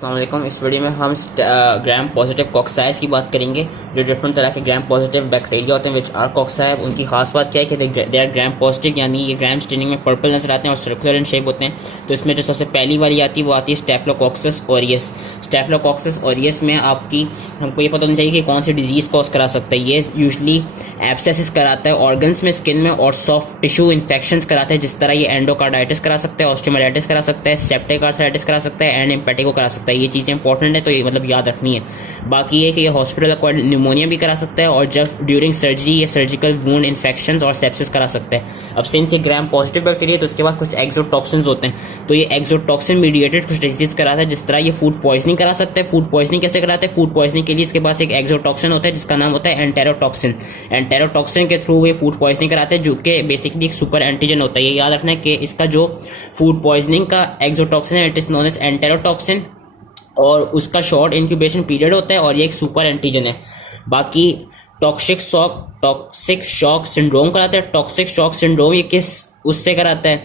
अस्सलाम वालेकुम। इस वीडियो में हम ग्राम पॉजिटिव कॉक्साइज की बात करेंगे, जो डिफरेंट तरह के ग्राम पॉजिटिव बैक्टीरिया होते हैं विच आर कॉक्साई। उनकी खास बात क्या है कि दे आर ग्राम पॉजिटिव, यानी ये ग्राम स्टेनिंग में पर्पल नजर आते हैं और सर्कुलर इन शेप होते हैं। तो इसमें जो सबसे पहली वाली आती है वो आती है स्टेफिलोकोक्कस ऑरियस। स्टेफिलोकोक्कस ऑरियस में हमको ये पता होना चाहिए कि कौन सी डिजीज कॉज करा सकता है। ये यूजली एब्सेसिस कराता है ऑर्गन्स में, स्किन में, और सॉफ्ट टिश्यू इन्फेक्शंस कराता है, जिस तरह ये एंडोकार्डाइटिस करा सकता है, ऑस्टियोमाइलाइटिस करा सकता है, सेप्टिक आर्थराइटिस करा सकता है एंड एम्पेटिको करा सकता है। ये चीज़ें इंपॉर्टेंट है, तो ये मतलब याद रखनी है। बाकी ये कि ये हॉस्पिटल एक्वायर्ड न्यूमोनिया भी करा सकता है, और जब ड्यूरिंग सर्जरी ये सर्जिकल वुंड इन्फेक्शंस और सेप्सिस करा सकता है। अब सिंस ये ग्राम पॉजिटिव बैक्टीरिया तो उसके बाद कुछ एक्सोटॉक्सिन्स होते हैं, तो ये एक्सोटॉक्सिन मीडिएटेड कुछ डिजीज कराता है, जिस तरह ये फूड पॉइजनिंग करा सकता है। फूड पॉइजनिंग कैसे कराते हैं? फूड पॉइजनिंग के लिए इसके पास एक एक्सोटॉक्सिन होता है जिसका नाम होता है एंटेरोटॉक्सिन। एंटेरोटॉक्सिन के थ्रू ये फूड पॉइजनिंग कराते हैं, जो कि बेसिकली एक सुपर एंटीजन होता है। ये याद रखना है कि इसका जो फूड पॉइजनिंग का एक्सोटॉक्सिन है it is known as enterotoxin, और उसका शॉर्ट इंक्यूबेशन पीरियड होता है, और ये एक सुपर एंटीजन है। बाकी टॉक्सिक शॉक सिंड्रोम कराता है। टॉक्सिक शॉक सिंड्रोम ये किस उससे कराता है,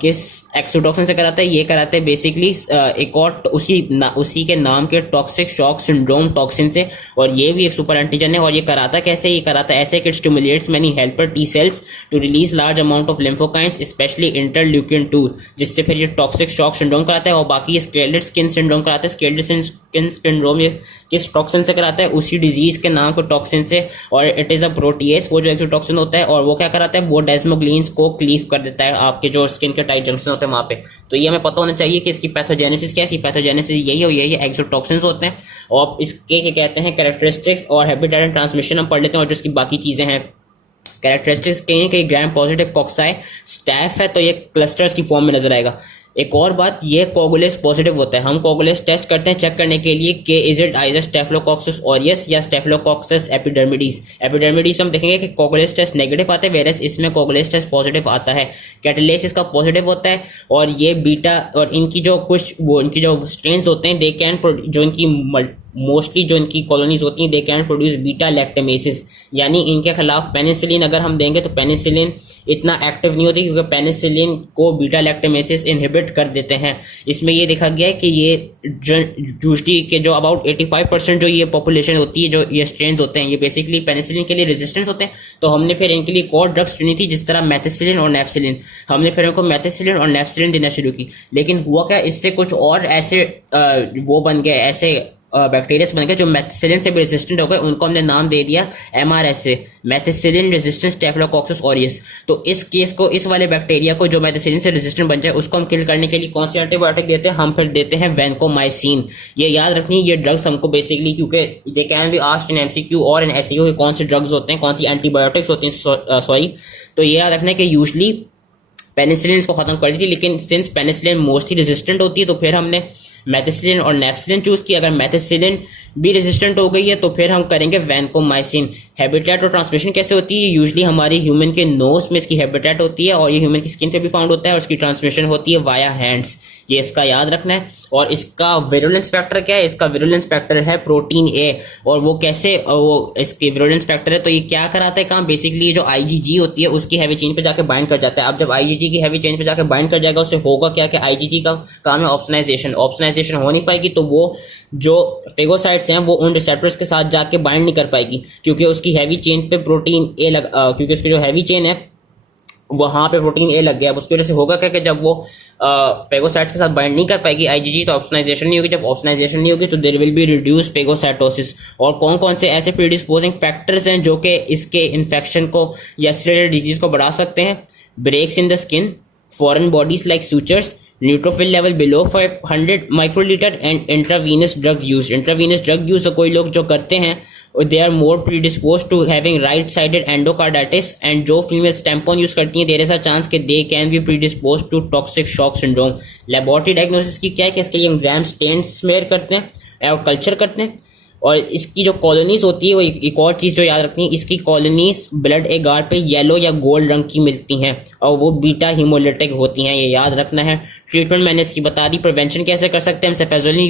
किस एक्सोटॉक्सिन से कराता है? ये कराता है बेसिकली एक और उसी के नाम के टॉक्सिक शॉक सिंड्रोम टॉक्सिन से, और ये भी एक सुपर एंटीजन है। और ये कराता कैसे? ये कराता ऐसे कि it stimulates many helper T cells to release large amount of lymphokines specially interleukin 2, जिससे फिर ये टॉक्सिक शॉक सिंड्रोम कराता है। और बाकी ये स्केल्डेड स्किन सिंड्रोम कराता है। स्केल्डेड स्किन सिंड्रोम ये किस टॉक्सिन से कराता है? उसी डिजीज के नाम को टॉक्सिन से, और इट इज अ प्रोटीएस, वो जो एक्सोटॉक्सिन होता है। और वो क्या कराता है? वो डेस्मोग्लिन्स को क्लीव कर देता है आपके जो स्किन के टाइट जंक्शन होते हैं वहां पे। तो ये हमें पता होना चाहिए कि इसकी पैथोजेनेसिस क्या है। इसकी पैथोजेनेसिस यही हो, यही एक्सोटॉक्सिन्स होते हैं। और इसके क्या कहते हैं कैरेक्टरिस्टिक्स और हैबिटेट एंड ट्रांसमिशन हम पढ़ लेते हैं, और जो इसकी बाकी चीजें हैं। कैरेक्टरिस्टिक्स कहें कि ग्राम पॉजिटिव कॉक्साई स्टैफ है तो ये क्लस्टर्स की फॉर्म में नजर आएगा। एक और बात, ये कोगुलेस पॉजिटिव होता है। हम कोगुलेस टेस्ट करते हैं चेक करने के लिए कि इज इट आइदर स्टेफिलोकोक्कस ऑरियस या स्टेफिलोकोक्कस एपिडर्मिडिस। एपिडर्मिडिस में हम देखेंगे कि कोगुलेस टेस्ट नेगेटिव आता है, वेरस इसमें कोगुलेस टेस्ट पॉजिटिव आता है। कैटलेस इसका पॉजिटिव होता है, और ये बीटा, और इनकी जो स्ट्रेन्स होते हैं दे कैन, जो इनकी मोस्टली जो इनकी कॉलोनीज होती हैं दे कैन प्रोड्यूस बीटा लैक्टेमेसिस, यानी इनके खिलाफ पेनिसिलिन अगर हम देंगे तो पेनिसिलिन इतना एक्टिव नहीं होती, क्योंकि पेनिसिलिन को बीटा लैक्टेमेसिस इनहिबिट कर देते हैं। इसमें ये देखा गया है कि ये यूजली के जो अबाउट 85% जो ये पॉपुलेशन होती है, जो ये स्ट्रेन्स होते हैं, ये बेसिकली पेनिसिलिन के लिए रेजिस्टेंस होते हैं। तो हमने फिर इनके लिए एक और ड्रग्स चुनी थी, जिस तरह मेथिसिलिन और नेफसिलिन। हमने फिर इनको मेथिसिलिन और नेफसिलिन देना शुरू की, लेकिन हुआ क्या, इससे कुछ और ऐसे वो बन गए, ऐसे बैक्टीरिया बन गए जो मेथिसिलिन से भी रेजिस्टेंट हो गए। उनको हमने नाम दे दिया MRSA, मेथिसिलिन रेजिस्टेंट स्टेफिलोकोक्कस ऑरियस। तो इस केस को, इस वाले बैक्टीरिया को जो मेथिसिलिन से रेजिस्टेंट बन जाए, उसको हम किल करने के लिए कौन सी एंटीबायोटिक देते हैं? हम फिर देते हैं वैनकोमाइसिन। ये याद रखनी, ये ड्रग्स हमको बेसिकली, क्योंकि दे can be asked in MCQ और इन SEO कौन से ड्रग्स होते हैं, कौन सी एंटीबायोटिक्स होती हैं, सॉरी। तो ये याद रखना है कि यूजली पेनिसिलिन इसको खत्म कर दी थी, लेकिन सिंस पेनिसिलिन मोस्टली रेजिस्टेंट होती है तो फिर हमने मेथिसिलिन और नेफसिलिन चूज किया। अगर मेथिसिलिन भी रेजिस्टेंट हो गई है तो फिर हम करेंगे वैनकोमाइसिन। हैबिटेट और ट्रांसमिशन कैसे होती है? यूजली हमारी ह्यूमन के नोज में इसकी हैबिटेट होती है, और ये ह्यूमन की स्किन पे भी फाउंड होता है, और इसकी ट्रांसमिशन होती है वाया हैंड्स। ये इसका याद रखना है। और इसका विरुलेंस फैक्टर क्या है? इसका विरुलेंस फैक्टर है प्रोटीन A। और वो कैसे, वो इसके विरुलेंस फैक्टर है तो ये क्या कराता है काम? बेसिकली जो IgG होती है उसकी हैवी चेन पे जाके बाइंड कर जाता है। अब जब IgG की हैवी चेन पे जाके बाइंड कर जाएगा, उससे होगा क्या कि IgG का काम है ऑप्सनाइजेशन। ऑप्सनाइजेशन हो नहीं पाएगी तो वो जो फेगोसाइट्स हैं वो उन रिसेप्टर्स के साथ जाके बाइंड नहीं कर पाएगी, क्योंकि उसकी हैवी चेन पे प्रोटीन A क्योंकि उसकी जो हैवी चेन है वहां पे प्रोटीन A लग गया। अब उसकी वजह से होगा क्या कि जब वो फेगोसाइट्स के साथ बाइंड नहीं कर पाएगी IgG, तो ऑप्सनाइजेशन नहीं होगी। जब ऑप्सनाइजेशन नहीं होगी तो there will be reduce phagocytosis. और कौन कौन से ऐसे प्रीडिस्पोजिंग फैक्टर्स हैं जो कि इसके इन्फेक्शन को या रिलेटेड डिजीज को बढ़ा सकते हैं? Breaks in the skin, foreign bodies like sutures, neutrophil level below 500 microlitre, and intravenous drug use. Intravenous drug use कोई लोग जो करते हैं they are more predispose to having right sided endocarditis, and जो फीमेल्स टैम्पॉन यूज करती हैं there is a chance कि they can be predispose to toxic shock syndrome. Laboratory diagnosis की क्या है कि इसके लिए हम ग्राम स्टेन स्मेयर करते हैं और कल्चर करते हैं। और इसकी जो कॉलोनीज होती है वो एक और चीज जो याद रखनी है, इसकी कॉलोनीज ब्लड एगार पे येलो या गोल्ड रंग की मिलती हैं, और वो बीटा हीमोलिटिक होती हैं, ये याद रखना है। ट्रीटमेंट मैंने इसकी बता दी। प्रिवेंशन कैसे कर सकते हैं? हम सेफेजोलिन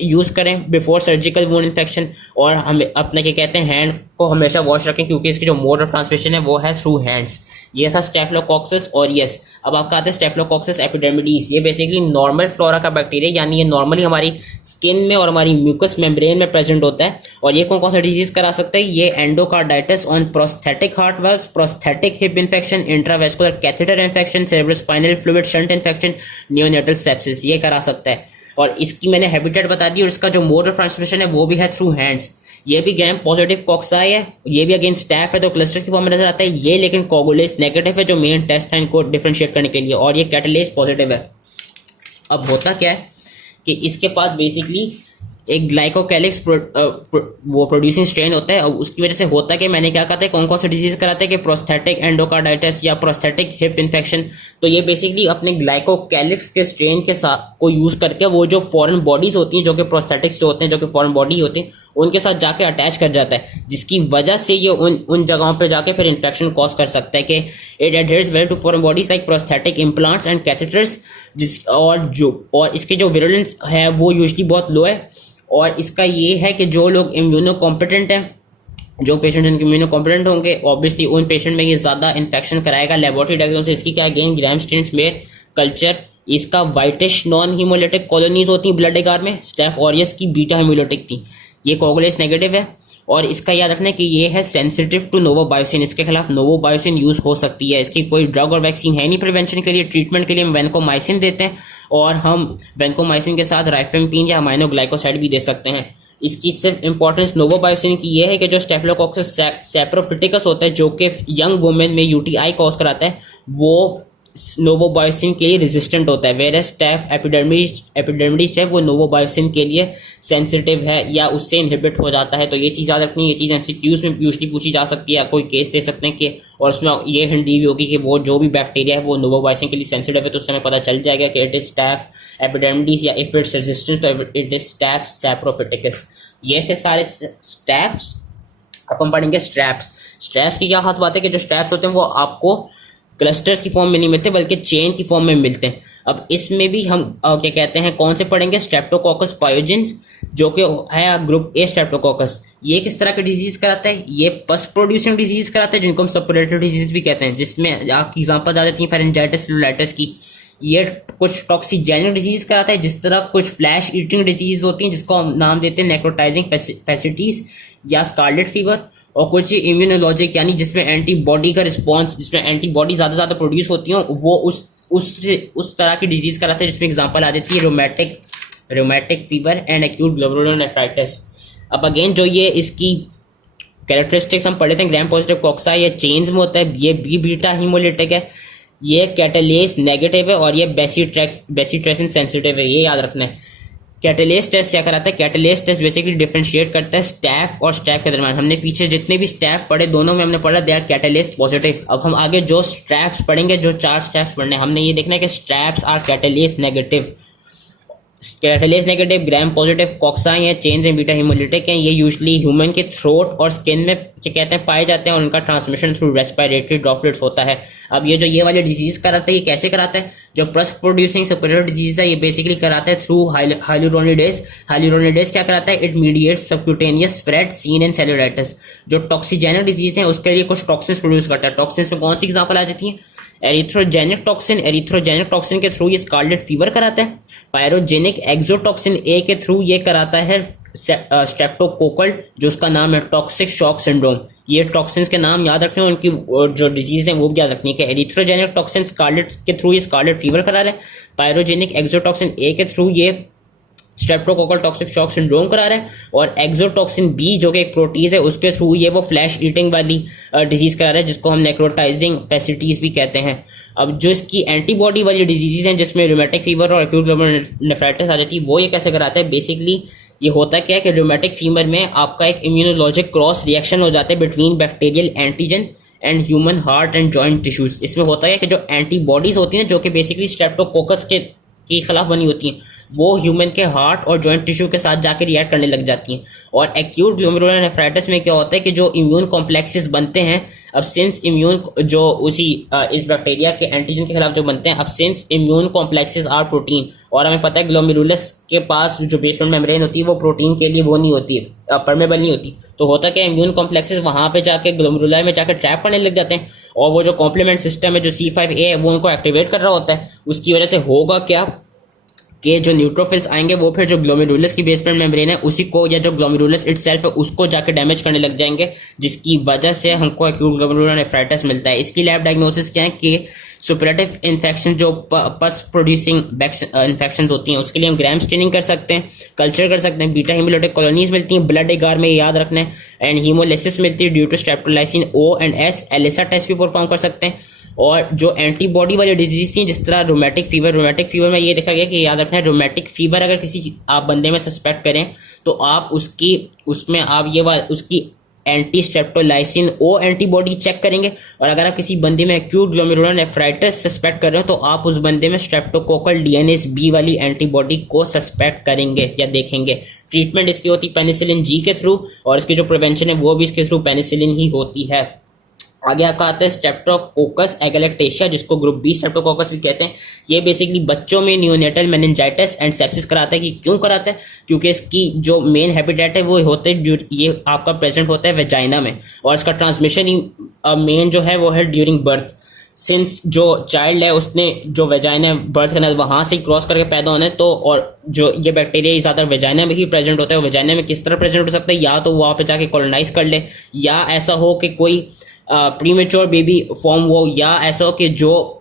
यूज करें बिफोर सर्जिकल वुंड इन्फेक्शन, और हम अपना क्या कहते हैं हैंड को हमेशा वॉश रखें क्योंकि इसकी जो मोड ऑफ ट्रांसमिशन है वो है थ्रू हैंड्स। ये था स्टेफिलोकोकस। और यस, अब आपका आता है स्टेफिलोकोकस एपिडर्मिडीज। ये बेसिकली नॉर्मल फ्लोरा का बैक्टीरिया, यानी ये नॉर्मली हमारी स्किन में और हमारी म्यूकस मेम्ब्रेन में प्रेजेंट होता है। और ये कौन कौन सा डिजीज करा सकता है? ये endocarditis on prosthetic heart valves, prosthetic hip infection, intravascular catheter infection, cerebrospinal fluid shunt infection, neonatal sepsis, ये करा सकता है। और इसकी मैंने हैबिटेट बता दी और इसका जो मोड ऑफ ट्रांसमिशन है वो भी है थ्रू हैंड्स। ये भी ग्राम पॉजिटिव कॉक्साई है, ये भी अगेन स्टैफ है तो क्लस्टर्स की फॉर्म में नजर आता है। ये लेकिन कोगुलेस नेगेटिव है जो मेन टेस्ट है इनको डिफरेंशिएट करने के लिए, और ये कैटलेस पॉजिटिव है। अब होता क्या है कि इसके पास बेसिकली एक ग्लाइकोकैलिक्स वो प्रोड्यूसिंग स्ट्रेन होता है। और उसकी वजह से होता है कि मैंने क्या कहा था, कौन कौन से डिजीज कराते हैं कि प्रोस्थेटिक एंडोकार्डाइटिस या प्रोस्थेटिक हिप इन्फेक्शन। तो ये बेसिकली अपने ग्लाइकोकैलिक्स के स्ट्रेन के साथ को यूज करके वो जो फॉरेन बॉडीज होती हैं, जो कि प्रोस्थेटिक्स जो होते हैं, जो कि फॉरेन बॉडी होती हैं, उनके साथ जाके अटैच कर जाता है, जिसकी वजह से ये उन जगहों पे जाके फिर इन्फेक्शन कॉज कर सकता है कि it adheres well to foreign bodies like prosthetic implants and catheters. और इसकी जो विरुलेंस है वो यूजली बहुत लो है। और इसका ये है कि जो लोग इम्यूनो कॉम्पिटेंट हैं, जो पेशेंट इनके इम्यूनो कॉम्पिटेंट होंगे, ऑब्वियसली उन पेशेंट में ये ज्यादा इन्फेक्शन कराएगा। लेबोरेटरी डायग्नोसिस इसकी क्या है? ग्राम स्टेन स्मेयर कल्चर। इसका वाइटिश नॉन हीमोलिटिक कॉलोनीज होती हैं ब्लड एगार में। स्टेफ ऑरियस की बीटा हीमोलिटिक थी, ये कोगुलेस नेगेटिव है। और इसका याद रखना है कि ये है सेंसिटिव टू नोवोबायोसिन, इसके खिलाफ नोवोबायोसिन यूज हो सकती है। इसकी कोई ड्रग और वैक्सीन है नहीं प्रिवेंशन के लिए। ट्रीटमेंट के लिए हम वेनकोमाइसिन देते हैं और हम वेनकोमाइसिन के साथ राइफेम्पिन या अमाइनोग्लाइकोसाइड भी दे सकते हैं। इसकी सिर्फ इंपॉर्टेंस नोवोबायोसिन की ये है कि जो स्टेफिलोकोकस सैप्रोफिटिकस होता है जो कि यंग वुमेन में यूटीआई कॉज कराता है, वो नोवोबायोसिन के लिए रेजिस्टेंट होता है। वेयर स्टेफ एपिडर्मिडिस है वो नोवोबायोसिन के लिए सेंसिटिव है या उससे इनहिबिट हो जाता है। तो ये चीज़ याद रखनी है। ये चीज़ एमसीक्यूज में यूजली पूछी जा सकती है, कोई केस दे सकते हैं कि, और उसमें ये हिंट दी हुई होगी कि वो जो भी बैक्टीरिया है वो नोवोबायोसिन के लिए सेंसिटिव है, तो उस समय पता चल जाएगा कि इट इज स्टेफ एपिडर्मिडिस, या इफ इट्स रेजिस्टेंट तो इट इज स्टेफ सैप्रोफिटिकस। ये थे सारे स्टेफ्स। अब हम पढ़ेंगे स्ट्रैप्स। स्ट्रैप्स की क्या खास बात है कि जो स्ट्रैप्स होते हैं वो आपको क्लस्टर्स की फॉर्म में नहीं मिलते बल्कि चेन की फॉर्म में मिलते हैं। अब इसमें भी हम क्या कहते हैं, कौन से पढ़ेंगे? स्ट्रेप्टोकोकस पायोजेंस, जो कि है ग्रुप ए स्ट्रेप्टोकोकस। ये किस तरह का डिजीज कराता है? ये पस प्रोड्यूसिंग डिजीज कराता है जिनको हम सपोरेटिव डिजीज भी कहते हैं, जिसमें आपकी एग्जांपल आ जाती है फेरेंजाइटिस सेलुलाइटिस की। ये कुछ टॉक्सिजेनिक डिजीज कराता है, जिस तरह कुछ फ्लैश ईटिंग डिजीज होती हैं जिसको हम नाम देते हैं नेक्रोटाइजिंग फैसिलिटीज या स्कारलेट फीवर। और कुछ इम्यूनोलॉजिक, यानी जिसमें एंटीबॉडी का रिस्पॉन्स, जिसमें एंटीबॉडी ज्यादा प्रोड्यूस होती हैं, वो उस तरह की डिजीज कराते हैं, जिसमें एग्जांपल आ जाती है rheumatic fever and acute glomerulonephritis. अब अगेन जो ये इसकी कैरेक्टरिस्टिक्स हम पढ़े थे, ग्राम पॉजिटिव कॉक्साई ये चेन्स में होता है, ये बी बीटा हीमोलिटिक है, ये कैटालेस नेगेटिव है, और ये बेसिट्रेसिन सेंसिटिव है। ये याद रखना है। कैटालेस टेस्ट क्या कराता है? कैटालेस टेस्ट बेसिकली डिफरेंशिएट करता है स्टैफ और स्टैफ के दरमियान। हमने पीछे जितने भी स्टैफ पढ़े दोनों में हमने पढ़ा दे आर कैटालेस पॉजिटिव। अब हम आगे जो स्ट्रैप्स पढ़ेंगे, जो 4 स्ट्रैप्स पढ़ने, हमने ये देखना है कि streps are catalase negative. Catalase negative gram positive cocci है, चेन्स एंड बीटा हीमोलिटिक हैं। ये यूजुअली ह्यूमन के थ्रोट और स्किन में क्या कहते हैं पाए जाते हैं, और उनका ट्रांसमिशन थ्रू रेस्पिरेटरी ड्रॉपलेट्स होता है। अब ये जो ये वाले डिजीज कराता है, ये कैसे कराता है? जो पस प्रोड्यूसिंग सपोरेटिव डिजीज है, ये बेसिकली कराता है थ्रू हाइलुरोनिडेज। हाइलुरोनिडेज क्या कराता है? It mediates subcutaneous spread seen in cellulitis. जो टॉक्सिजेनिक डिजीज है उसके लिए कुछ टॉक्सिन्स प्रोड्यूस करता है। टॉक्सिन्स में कौन सी एग्जांपल आ जाती है? एरिथ्रोजेनिक टॉक्सिन के थ्रू ये स्कारलेट फीवर कराता है। पायरोजेनिक एक्सोटॉक्सिन ए के थ्रू ये कराता है स्ट्रेप्टोकोकल, जो उसका नाम है टॉक्सिक शॉक सिंड्रोम। ये टॉक्सिन्स के नाम याद रखने, उनकी जो डिजीज है वो भी याद रखनी है कि एरिथ्रोजेनिक टॉक्सिन स्कारलेट के थ्रू ये स्कारलेट फीवर करा रहा है। पायरोजेनिक एक्सोटॉक्सिन ए के थ्रू ये स्ट्रेप्टोकोकल टॉक्सिक शॉक सिंड्रोम करा रहा है। और एक्सोटॉक्सिन बी जो कि एक प्रोटीज है उसके थ्रू ये वो फ्लैश ईटिंग वाली डिजीज करा रहा है, जिसको हम नेक्रोटाइजिंग फैसिलिटीज भी कहते हैं। अब जो इसकी एंटीबॉडी वाली डिजीज हैं जिसमें रूमेटिक फीवर और एक्यूट ग्लोमेरुलोनेफ्राइटिस आ जाती है, वो ये कैसे कराता है? बेसिकली ये होता क्या है कि रूमेटिक फीवर में आपका एक इम्यूनोलॉजिक क्रॉस रिएक्शन हो जाता है between bacterial antigen and human heart and joint tissues. इसमें होता है कि जो एंटीबॉडीज होती हैं जो कि बेसिकली स्ट्रेप्टोकोकस के खिलाफ बनी होती हैं, वो ह्यूमन के हार्ट और जॉइंट टिश्यू के साथ जाकर रिएक्ट करने लग जाती हैं। और एक्यूट ग्लोमेरुलर नेफ्राइटिस में क्या होता है कि जो इम्यून कॉम्प्लेक्सेस बनते हैं, अब सिंस इम्यून जो उसी इस बैक्टीरिया के एंटीजन के खिलाफ जो बनते हैं, अब since immune complexes are protein, और हमें पता है ग्लोमेरुलस के पास जो बेसमेंट मेम्ब्रेन होती है वो प्रोटीन के लिए वो नहीं होती है, परमेबल नहीं होती, तो होता क्या, इम्यून कॉम्प्लेक्सेस वहां पे जाके ग्लोमेरुलाई में जाकर ट्रैप करने लग जाते हैं, और वो जो कॉम्प्लीमेंट सिस्टम है जो C5a है वो उनको एक्टिवेट कर रहा होता है। उसकी वजह से होगा क्या कि जो न्यूट्रोफिल्स आएंगे वो फिर जो ग्लोमेरुलस की बेसमेंट मेम्ब्रेन है उसी को, या जो ग्लोमेरुलस इटसेल्फ है उसको जाके डैमेज करने लग जाएंगे, जिसकी वजह से हमको एक्यूट ग्लोमेरुलर नेफ्राइटिस मिलता है। इसकी लैब डायग्नोसिस क्या है कि सुपरेटिव इन्फेक्शन जो पस प्रोड्यूसिंग इन्फेक्शन होती हैं उसके लिए हम ग्राम स्टेनिंग कर सकते हैं, कल्चर कर सकते हैं, बीटा हीमोलाइटिक कॉलोनीज मिलती हैं ब्लड एगार में, याद रखना है, एंड हीमोलिसिस मिलती है due to streptolysin O and S, ELISA test भी परफॉर्म कर सकते हैं। और जो एंटीबॉडी वाली डिजीज थी जिस तरह रोमैटिक फीवर में ये देखा गया कि याद रखना है, रोमैटिक फीवर अगर किसी आप बंदे में सस्पेक्ट करें तो आप उसमें आप उसकी anti streptolysin O antibody check करेंगे, और अगर आप किसी बंदे में एक्यूट ग्लोमेरुलर नेफ्राइटिस सस्पेक्ट कर रहे हो तो आप उस बंदे में स्ट्रेप्टोकोकल DNase B वाली एंटीबॉडी को सस्पेक्ट करेंगे या देखेंगे। ट्रीटमेंट इसकी होती है पेनिसिलिन G के थ्रू, और इसकी जो प्रिवेंशन है वो भी इसके थ्रू पेनिसिलिन ही होती है। आगे आपका आता है स्ट्रेप्टोकोकस एगैलेक्टेशिया, जिसको ग्रुप बी स्ट्रेप्टोकोकस भी कहते हैं। ये बेसिकली बच्चों में नियोनेटल मेनिंजाइटिस एंड सेप्सिस कराता है। कि क्यों कराता है? क्योंकि इसकी जो मेन हैबिटेट है वो होते है, ये आपका प्रेजेंट होता है वेजाइना में, और इसका ट्रांसमिशन ही मेन जो है वो है ड्यूरिंग बर्थ। सिंस जो चाइल्ड है उसने जो वेजाइना बर्थ करना है वहां से क्रॉस करके पैदा होना है, तो और जो ये बैक्टीरिया ज्यादा वेजाइना में ही प्रेजेंट होता है। वेजाइना में किस तरह प्रेजेंट हो सकता है? या तो वहां पे जाके कॉलोनाइज कर ले, या ऐसा हो कि कोई प्रीमेच्योर बेबी फॉर्म हो, या ऐसा हो कि जो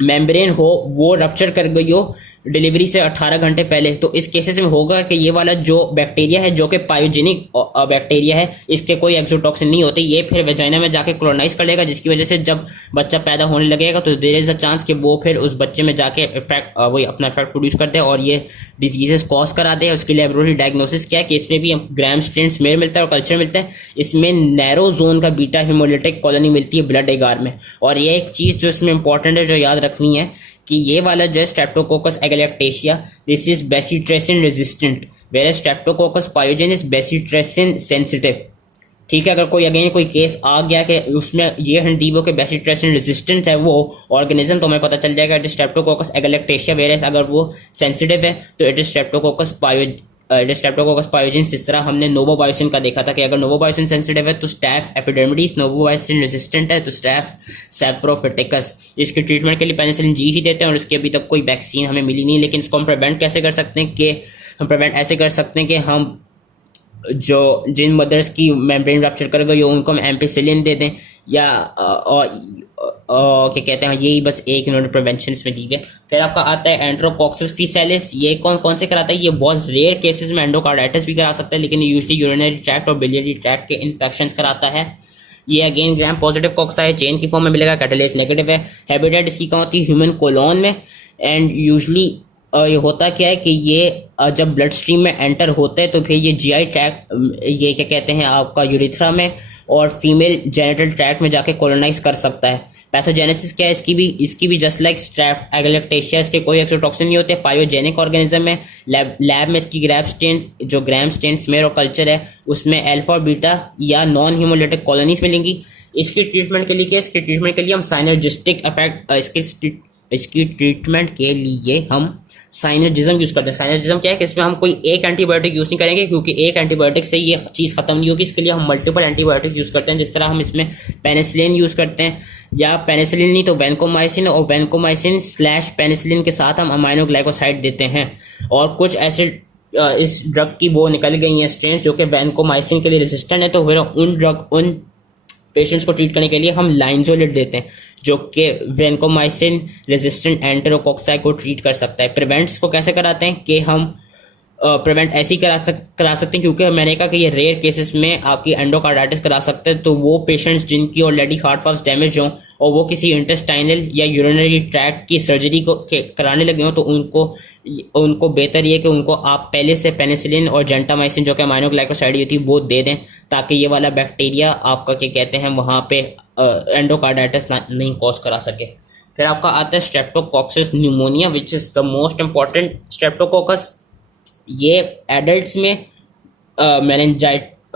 मेम्ब्रेन हो वो रप्चर कर गई हो डिलीवरी से 18 घंटे पहले। तो इस केसेस में होगा कि ये वाला जो बैक्टीरिया है जो कि पायोजेनिक बैक्टीरिया है, इसके कोई एक्सोटॉक्सिन नहीं होते, ये फिर वेजाइना में जाके कॉलोनाइज कर लेगा, जिसकी वजह से जब बच्चा पैदा होने लगेगा तो देयर इज अ चांस कि वो फिर उस बच्चे में जाके इफेक्ट वही अपना इफेक्ट प्रोड्यूस करते हैं और ये डिजीजेस कॉज करा दे। उसकी लेबोरेटरी डायग्नोसिस क्या है कि इसमें भी ग्राम स्ट्रेन स्मेयर मिलता है और कल्चर मिलता है। इसमें नैरो जोन का बीटा हिमोलिटिक कॉलोनी मिलती है ब्लड एगार में। और ये एक चीज जो इसमें इंपॉर्टेंट है जो याद रखनी है कि ये वाला जो है streptococcus agalactiae, this is bacitracin resistant, where streptococcus pyogenes bacitracin sensitive. ठीक है, अगर कोई अगेन कोई केस आ गया कि उसमें ये हंडीवो के बेसिट्रेसिन रेजिस्टेंट है वो ऑर्गेनिज्म, तो हमें पता चल जाएगा इट इज स्ट्रेप्टोकोकस एगैलेक्टेशिया, वेयर अगर वो सेंसिटिव है तो इट इज स्ट्रेप्टोकोकस पायोजेनिस। इस तरह हमने नोवोबायोसिन का देखा था कि अगर नोवोबायोसिन सेंसिटिव है तो स्टैफ एपिडर्मिडिस, नोवोबायोसिन रेजिस्टेंट है तो स्टैफ सैप्रोफिटिकस। इसके ट्रीटमेंट के लिए पेनिसिलिन G ही देते हैं और इसकी अभी तक कोई वैक्सीन हमें मिली नहीं। लेकिन इसको हम प्रिवेंट कैसे कर सकते हैं कि हम प्रिवेंट ऐसे कर सकते हैं कि हम जो जिन मदर्स की मेम्ब्रेन रप्चर कर गई हो उनको हम एम्पिसिलिन दे दें, या क्या कहते हैं, यही बस एक इन्होंने प्रिवेंशन इसमें दी है। फिर आपका आता है एंट्रोकॉक्सिस फीसैलिस। ये कौन से कराता है? ये बहुत रेयर केसेस में एंडोकार्डाइटिस भी करा सकता है, लेकिन यूजुअली यूरिनरी ट्रैक्ट और बिलियरी ट्रैक्ट के इन्फेक्शंस कराता है। ये अगेन ग्राम पॉजिटिव कॉक्सा है, चेन की फॉर्म में मिलेगा, कैटालेस नेगेटिव है। हैबिटेट इसकी कहाँ होती है? ह्यूमन कोलोन में। एंड यूजुअली ये होता क्या है कि ये जब ब्लड स्ट्रीम में एंटर होते हैं तो फिर ये GI ट्रैक्ट, ये क्या कहते हैं आपका यूरिथ्रा में और फीमेल जेनिटल ट्रैक्ट में जाके कॉलोनाइज कर सकता है। पैथोजेनेसिस क्या है इसकी भी जस्ट लाइक स्ट्रेप एगैलेक्टेशिया, इसके कोई एक्सोटॉक्सिन नहीं होते, पायोजेनिक ऑर्गेनिज्म है। लैब में इसकी ग्राम स्टेन स्मेयर और कल्चर है उसमें अल्फा और बीटा या नॉन हीमोलिटिक कॉलोनीज मिलेंगी। इसकी ट्रीटमेंट के लिए क्या? इसके ट्रीटमेंट के लिए हम साइनर्जिस्टिक इफेक्ट, इसकी ट्रीटमेंट के लिए हम साइनर्जिज्म यूज करते हैं। साइनर्जिज्म क्या है कि इसमें हम कोई एक एंटीबायोटिक यूज नहीं करेंगे, क्योंकि एक एंटीबायोटिक से ये चीज खत्म नहीं होगी। इसके लिए हम मल्टीपल एंटीबायोटिक्स यूज करते हैं, जिस तरह हम इसमें पेनिसिलिन यूज करते हैं, या पेनिसिलिन नहीं तो वैनकोमाइसिन, और वैनकोमाइसिन / पेनिसिलिन के साथ हम अमाइनोग्लाइकोसाइड देते हैं। और कुछ ऐसे इस ड्रग की वो निकल गई हैं स्ट्रेन जो कि वैनकोमाइसिन के लिए रेजिस्टेंट है, तो फिर उन पेशेंट्स को ट्रीट करने के लिए हम लाइनजोलेट देते हैं जो कि वैनकोमाइसिन रेजिस्टेंट एंटेरोकॉक्साई को ट्रीट कर सकता है। प्रिवेंट्स को कैसे कराते हैं कि हम प्रिवेंट ऐसे ही करा सकते हैं, क्योंकि मैंने कहा कि ये रेयर केसेस में आपकी एंडोकार्डाइटिस करा सकते हैं। तो वो पेशेंट्स जिनकी ऑलरेडी हार्ट वाल्व्स डैमेज हों और वो किसी इंटेस्टाइनल या यूरिनरी ट्रैक्ट की सर्जरी को कराने लगे हों, तो उनको बेहतर ये कि उनको आप पहले से पेनिसिलिन और जेंटामाइसिन जो कि अमाइनोग्लाइकोसाइड होती है वो दे दें, ताकि ये वाला बैक्टीरिया आपका क्या कहते हैं वहाँ पे एंडोकार्डाइटिस नहीं कॉज करा सके। फिर आपका आता है Streptococcus pneumonia which is the most important Streptococcus. ये एडल्ट्स में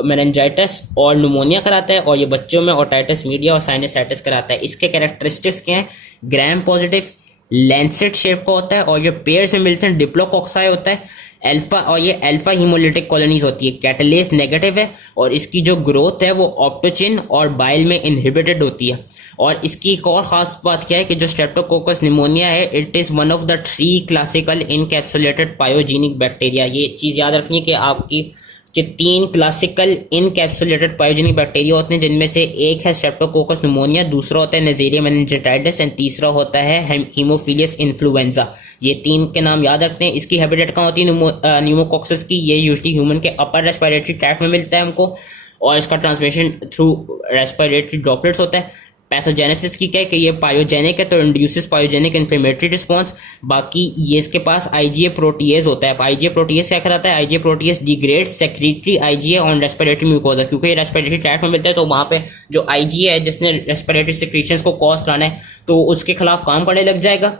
मेनिंजाइटिस और न्यूमोनिया कराता है, और ये बच्चों में ओटाइटिस मीडिया और साइनसाइटिस कराता है। इसके कैरेक्टरिस्टिक्स क्या हैं? ग्राम पॉजिटिव लैंसेट शेप का होता है, और ये पेयर्स में मिलते हैं, डिप्लोकॉक्साई होता है अल्फा, और ये अल्फा हीमोलिटिक कॉलोनीज होती है। कैटलेज नेगेटिव है, और इसकी जो ग्रोथ है वो ऑप्टोचिन और बाइल में इनहिबिटेड होती है। और इसकी एक और खास बात क्या है कि जो स्ट्रेप्टोकोकस निमोनिया है, it is one of the 3 classical encapsulated pyogenic bacteria. ये चीज याद रखनी है कि आपकी कि 3 क्लासिकल इनकैप्सुलेटेड पायोजेनिक बैक्टीरिया होते हैं, जिनमें से एक है स्ट्रेप्टोकोकस निमोनिया, दूसरा होता है नेजेरिया मेनिंजाइटिस एंड तीसरा होता है हीमोफिलियस इन्फ्लुएंजा। ये 3 के नाम याद रखते हैं। इसकी हैबिटेट कहाँ होती है न्यूमोकॉक्सस की? ये यूजुअली ह्यूमन के अपर रेस्पिरेटरी ट्रैक्ट में मिलता है हमको, और इसका ट्रांसमिशन थ्रू रेस्पिरेटरी ड्रॉपलेट्स होता है। पैथोजेनेसिस की क्या है कि ये पायोजेनिक है, तो इंड्यूसेस पायोजेनिक इन्फ्लेमेटरी रिस्पॉन्स। बाकी ये इसके पास आईजीए प्रोटीएज होता है। आईजीए प्रोटीएज क्या कराता है? IgA protease degrades secretary IgA on respiratory mucosa, क्योंकि ये रेस्पिरेटरी ट्रैक्ट में मिलता है, तो वहां पे जो आईजीए है जिसने रेस्पिरेटरी सिक्रीशंस को कॉज कराना है, तो उसके खिलाफ काम करने लग जाएगा।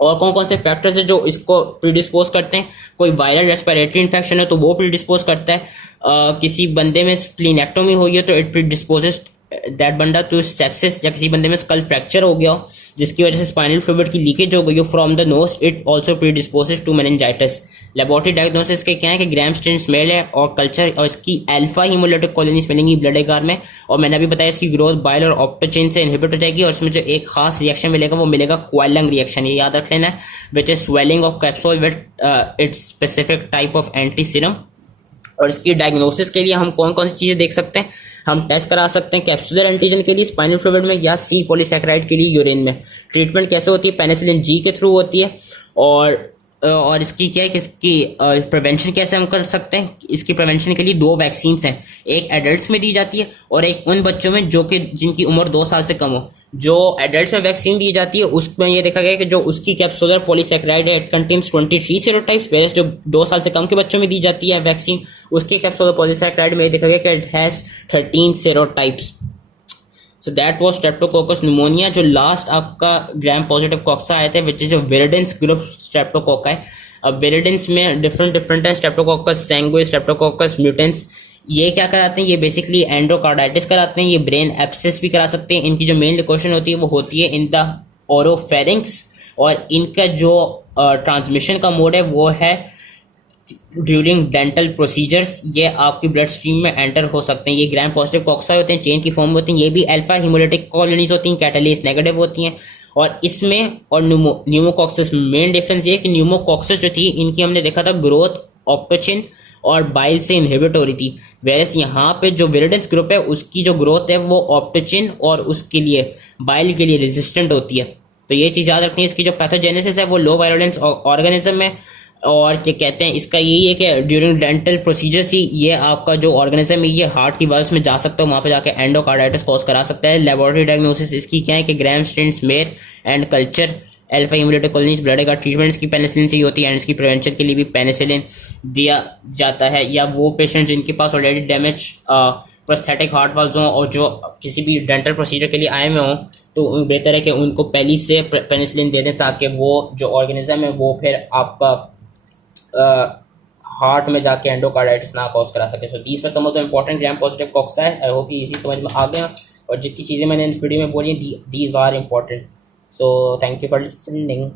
और कौन कौन से फैक्टर्स है जो इसको प्रीडिस्पोज करते हैं? कोई वायरल रेस्पिरेटरी इन्फेक्शन है तो वो प्रीडिस्पोज करता है। किसी बंदे में स्प्लीनेक्टोमी हुई है तो इट प्रीडिस्पोजेस दैट बंदा टू सेप्सिस, या किसी बंदे में स्कल फ्रैक्चर हो गया हो जिसकी वजह से स्पाइनल फ्लूइड की लीकेज हो गई हो from the nose, it also predisposes to meningitis. Laboratory diagnosis के क्या है कि ग्राम स्टेन स्मेल है और कल्चर, और इसकी अल्फा हीमोलिटिक कॉलोनीज मिलेंगी ब्लड एगार में, और मैंने अभी बताया इसकी ग्रोथ बाइल और ऑप्टोचिन से इनहिबिट हो जाएगी। और इसमें जो एक खास रिएक्शन मिलेगा वो मिलेगा क्वाइलंग रिएक्शन, ये याद रख लेना है, which is swelling of capsule with its specific type of anti serum. और इसकी डायग्नोसिस के लिए हम कौन कौन सी चीजें देख सकते हैं? हम टेस्ट करा सकते हैं कैप्सुलर एंटीजन के लिए स्पाइनल फ्लूइड में, या सी पॉलीसैकेराइड के लिए यूरिन में। ट्रीटमेंट कैसे होती है? पेनिसिलिन जी के थ्रू होती है। और इसकी क्या है कि इसकी प्रिवेंशन कैसे हम कर सकते हैं? इसकी प्रिवेंशन के लिए 2 वैक्सीन हैं, एक एडल्ट्स में दी जाती है और एक उन बच्चों में जो कि जिनकी उम्र 2 साल से कम हो। जो एडल्ट्स में वैक्सीन दी जाती है उसमें ये देखा गया कि जो उसकी कैप्सुलर पॉलीसैकेराइड है, इट कंटेन्स 23 सेरोटाइप्स, वेरस जो 2 साल से कम के बच्चों में दी जाती है वैक्सीन, उसकी कैप्सुलर पॉलीसैकेराइड में ये देखा गया कि it has 13 serotypes. So that was streptococcus pneumoniae. जो लास्ट आपका ग्राम पॉजिटिव कॉक्सा आए थे which is viridans group streptococci. अब विरिडेंस में डिफरेंट है, स्ट्रेप्टोकोकस सैंगुइस, स्ट्रेप्टोकोकस म्यूटेंस। ये क्या कराते हैं? ये बेसिकली एंडोकार्डाइटिस कराते हैं, ये ब्रेन एब्सेस भी करा सकते हैं। इनकी जो मेन लोकेशन होती है वो होती है इन द ओरोफेरिंक्स, और इनका जो ट्रांसमिशन का मोड है वो है ड्यूरिंग डेंटल प्रोसीजर्स। ये आपकी ब्लड स्ट्रीम में एंटर हो सकते हैं। ये ग्राम पॉजिटिव कॉक्सा होते हैं, चेन की फॉर्म होती हैं। ये भी अल्फा हीमोलिटिक कॉलोनीज होती हैं, कैटालेज नेगेटिव होती हैं। और इसमें और न्यूमोकॉक्सिस मेन डिफरेंस ये है कि न्यूमोकॉक्सिस जो थी इनकी हमने देखा था ग्रोथ ऑप्टोचिन और बाइल से इनहिबिट हो रही थी, वैसे यहाँ पे जो विरिडेंस ग्रुप है उसकी जो ग्रोथ है वो ऑप्टोचिन और उसके लिए बाइल के लिए रेजिस्टेंट होती है। तो ये चीज़ याद रखनी है। इसकी जो पैथोजेनेसिस है वो लो वायलेंस ऑर्गेनिज्म है, और क्या कहते हैं इसका यही है कि ड्यूरिंग डेंटल प्रोसीजर ही ये आपका जो ऑर्गेनिज्म है ये हार्ट की वाल्व्स में जा सकता है, वहाँ पे जाके एंडोकार्डाइटिस कॉज करा सकता है। लेबोरेटरी डायग्नोसिस इसकी क्या है कि gram stain smear and culture alpha haemolytic colonies blood का ट्रीटमेंट इसकी पेनिसिलिन से ही होती है, एंड इसकी प्रिवेंशन के लिए भी पेनिसिलिन दिया जाता है। या वो पेशेंट जिनके पास already damage prosthetic heart valves हों और जो किसी भी डेंटल प्रोसीजर के लिए आए हुए हों, तो बेहतर है कि उनको पहले से पेनिसिलिन दे दें ताकि वो जो ऑर्गेनिज्म है वो फिर आपका हार्ट में जाके एंडोकार्डाइटिस ना कॉज करा सके। So these were some of the important gram positive cocci है। आई होप ये इजी समझ में आ गया, और जितनी चीज़ें मैंने इस वीडियो में बोली these are important. So thank you for listening.